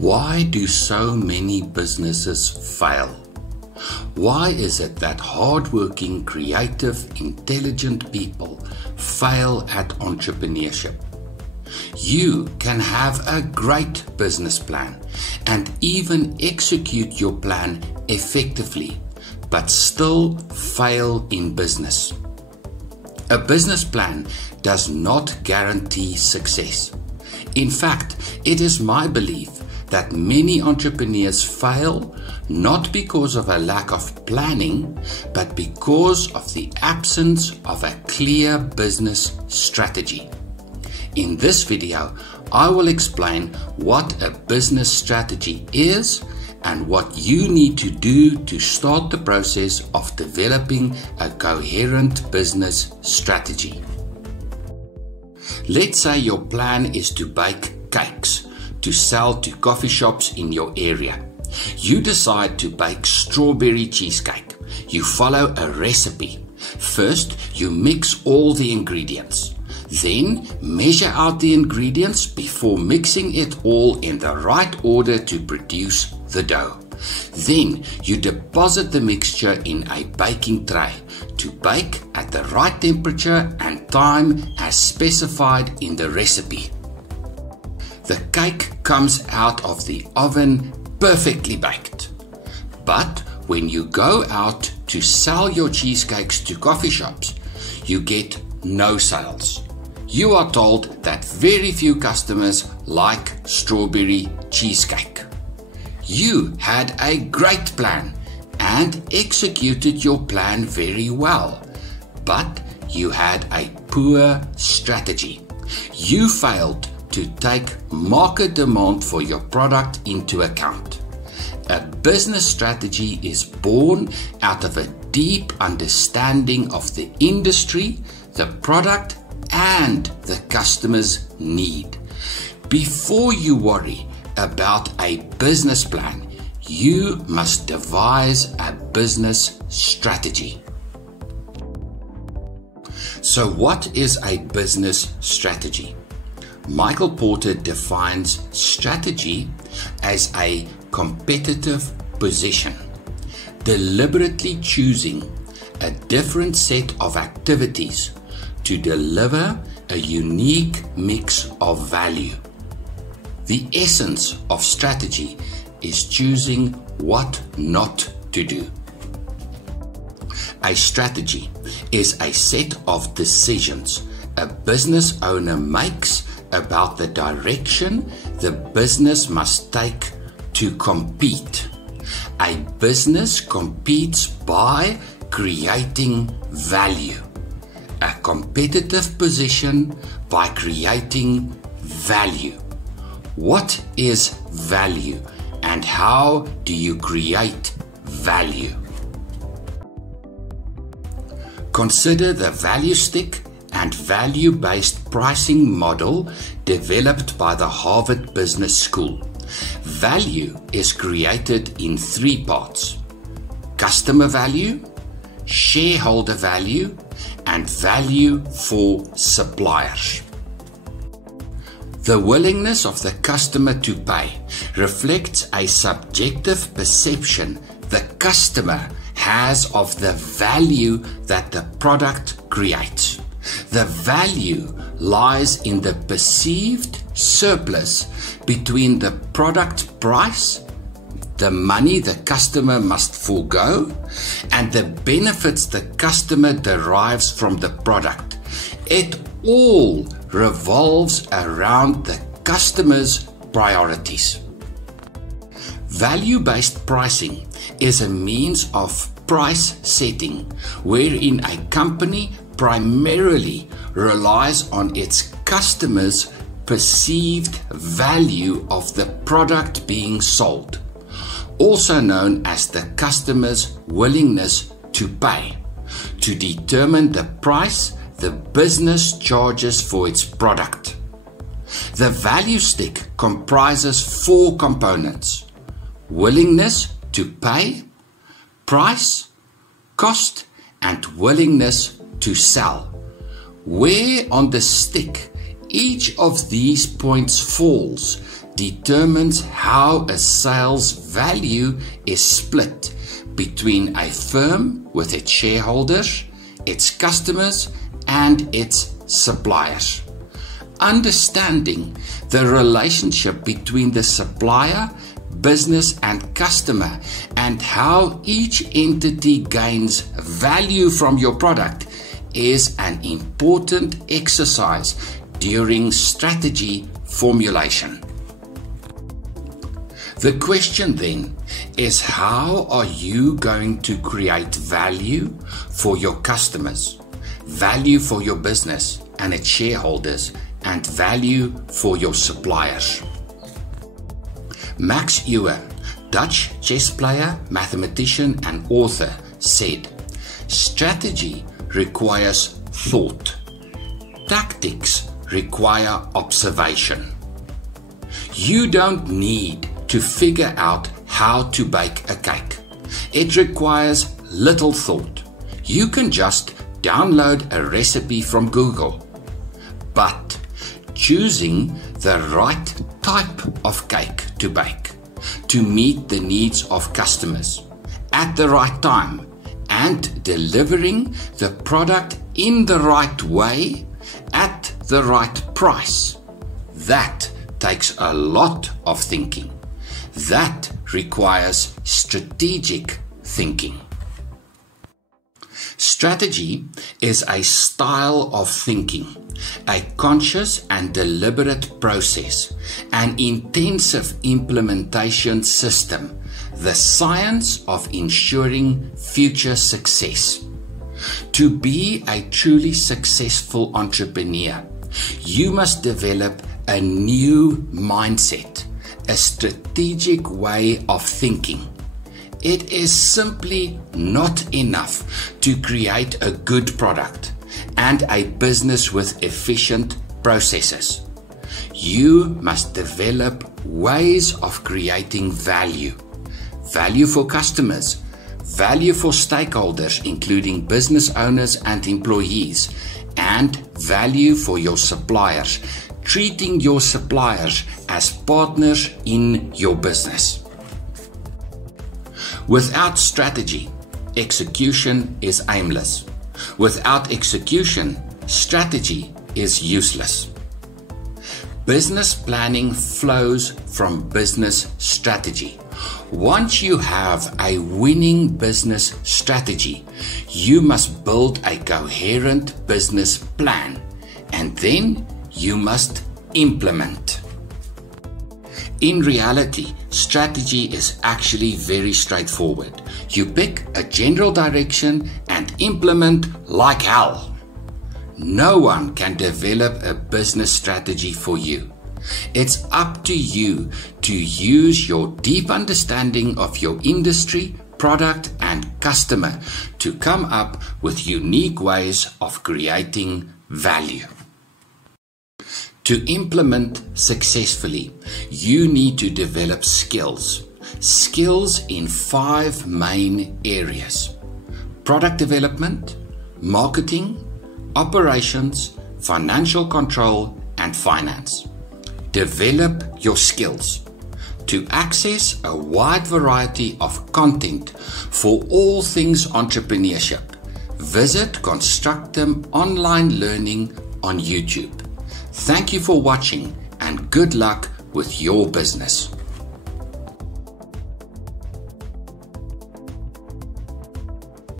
Why do so many businesses fail? Why is it that hardworking, creative, intelligent people fail at entrepreneurship? You can have a great business plan and even execute your plan effectively, but still fail in business. A business plan does not guarantee success. In fact, it is my belief that many entrepreneurs fail not because of a lack of planning, but because of the absence of a clear business strategy. In this video, I will explain what a business strategy is and what you need to do to start the process of developing a coherent business strategy. Let's say your plan is to bake cakes to sell to coffee shops in your area. You decide to bake strawberry cheesecake. You follow a recipe. First, you mix all the ingredients. Then, measure out the ingredients before mixing it all in the right order to produce the dough. Then, you deposit the mixture in a baking tray to bake at the right temperature and time as specified in the recipe. The cake comes out of the oven perfectly baked. But when you go out to sell your cheesecakes to coffee shops, you get no sales. You are told that very few customers like strawberry cheesecake. You had a great plan and executed your plan very well, but you had a poor strategy. You failed to take market demand for your product into account. A business strategy is born out of a deep understanding of the industry, the product, and the customer's need. Before you worry about a business plan, you must devise a business strategy. So what is a business strategy? Michael Porter defines strategy as a competitive position, deliberately choosing a different set of activities to deliver a unique mix of value. The essence of strategy is choosing what not to do. A strategy is a set of decisions a business owner makes about the direction the business must take to compete. A business competes by creating value. A competitive position by creating value. What is value and how do you create value? Consider the value stick and value-based pricing model developed by the Harvard Business School. Value is created in three parts: customer value, shareholder value, and value for suppliers. The willingness of the customer to pay reflects a subjective perception the customer has of the value that the product creates. The value lies in the perceived surplus between the product price, the money the customer must forego, and the benefits the customer derives from the product. It all revolves around the customer's priorities. Value-based pricing is a means of price setting wherein a company primarily relies on its customers' perceived value of the product being sold, also known as the customer's willingness to pay, to determine the price the business charges for its product. The value stick comprises four components: willingness to pay, price, cost, and willingness to sell. Where on the stick each of these points falls determines how a sales value is split between a firm with its shareholders, its customers, and its suppliers. Understanding the relationship between the supplier, business, and customer, and how each entity gains value from your product is an important exercise during strategy formulation. The question then is, how are you going to create value for your customers, value for your business and its shareholders, and value for your suppliers? Max Euwe, Dutch chess player, mathematician, and author, said, "Strategy requires thought. Tactics require observation." You don't need to figure out how to bake a cake. It requires little thought. You can just download a recipe from Google. But choosing the right type of cake to bake, to meet the needs of customers at the right time, and delivering the product in the right way at the right price, that takes a lot of thinking. That requires strategic thinking. Strategy is a style of thinking, a conscious and deliberate process, an intensive implementation system, the science of ensuring future success. To be a truly successful entrepreneur, you must develop a new mindset, a strategic way of thinking. It is simply not enough to create a good product and a business with efficient processes. You must develop ways of creating value. Value for customers, value for stakeholders, including business owners and employees, and value for your suppliers, treating your suppliers as partners in your business. Without strategy, execution is aimless. Without execution, strategy is useless. Business planning flows from business strategy. Once you have a winning business strategy, you must build a coherent business plan, and then you must implement. In reality, strategy is actually very straightforward. You pick a general direction and implement like hell. No one can develop a business strategy for you. It's up to you to use your deep understanding of your industry, product, and customer to come up with unique ways of creating value. To implement successfully, you need to develop skills. Skills in 5 main areas: product development, marketing, operations, financial control, and finance. Develop your skills. To access a wide variety of content for all things entrepreneurship, visit Constructum Online Learning on YouTube. Thank you for watching, and good luck with your business.